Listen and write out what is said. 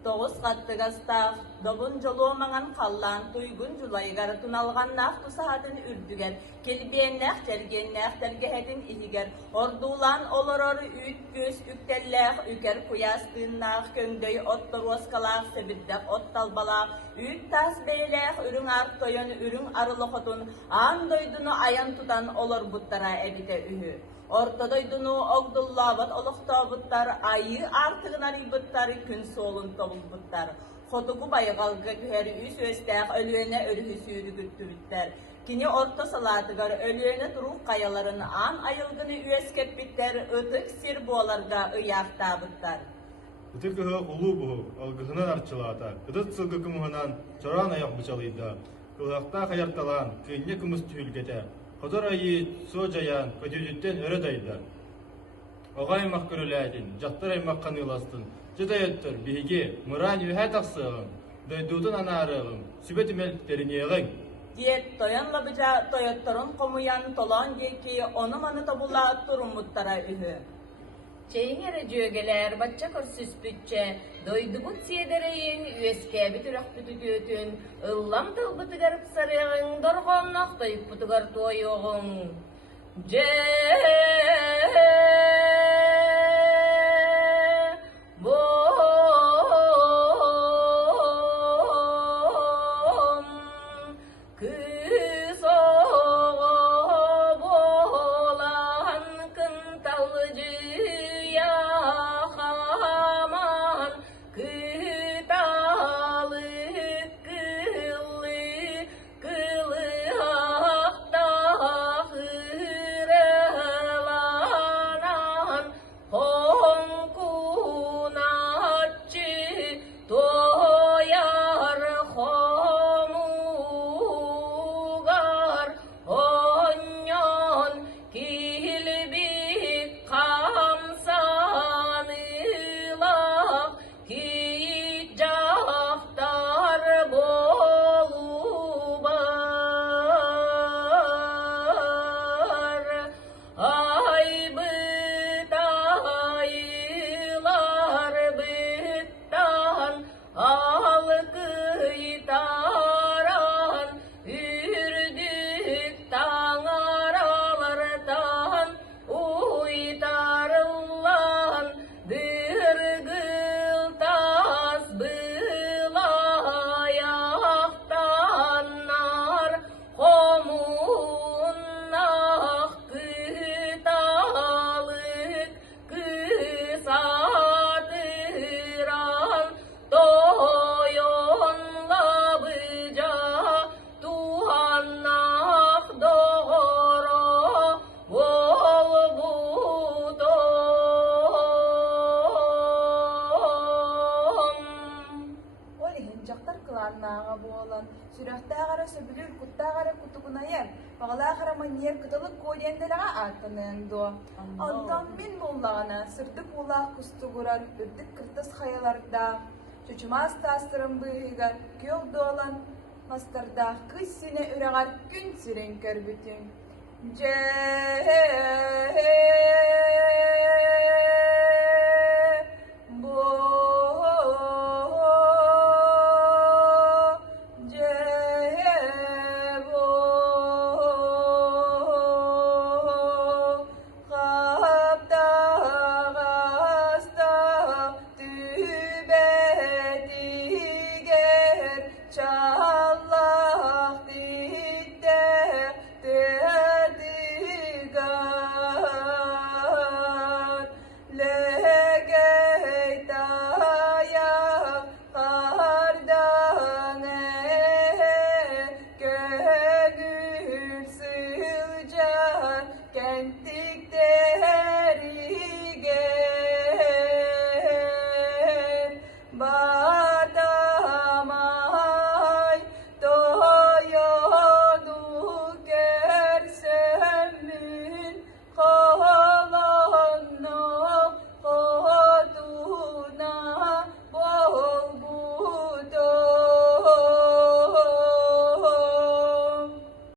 Тоғыз қаттығастақ, добын жолуамаған қаллан тұйгын жұлайғар тұналғаннақ тұсағатын үрдігер, келбейіннәқ тәргеннәқ тәргәхетін игер, ордулан олорор үйт көз үктәлләқ үкер куястыннақ, көңдөй оттор оскалақ, себірдәқ отталбалақ, үйт тас бейләқ, үрің арқ тойын, үрің арылықытын, ан дойдыны аян тұтан олор бұттара әбіте үйі. Ортодойдуну огдуллабыт олықтабыттар, айы артығынар бұттары күн солын тобылбыттар. Хотуку байғалғы көхері үс өстәқ өлüene өрігі сүйрі күттүбіттер. Кини орто салатыгар өлüene тұруқ қаяларын ан айылғыны үйескет біттер, ұтық сир боларға ұяқтабыттар. Ұтық ұғы ұлу бұғы, алғығынан арчылата, ұтық сылғы күміғынан чоран аяқ бұчалыйда, ұлақта қаярталан, күйне күміс түйілгеті. Ходар айы сожаян көтүдүттен өрө дайда. Огай маккөрөләдин, жаттар аймак каныластын. Жедайыттыр биге муран үһә тақсыгын, дойдутун анарыгын, сүбет мелтеринеғын. Диет тоян лабыжа тояттарын комуян толан дейки оны маны табула турумуттара үһү. Чейңері жөгелер батча көрсүспүтче, дойдубут сиедерейин үескәбі түрәк бүтігөтін, ыллам тылбытыгарып сарығын, дорғаннақ тойып бұтығар тойығын. Сүрәхтәгәрә сөбүлүр куттагәрә кутугунаяр. Баглаагәрә маньер кытылык койдендерәгә аттыныңдо. Антан мин буллагына сырдык була кустугурар үрдик кыртыс хаяларда. Чучмас тастырым быйгар кёк долан мастарда кыз сине үрәгәр күн сирен көрбүтүн. Kentikte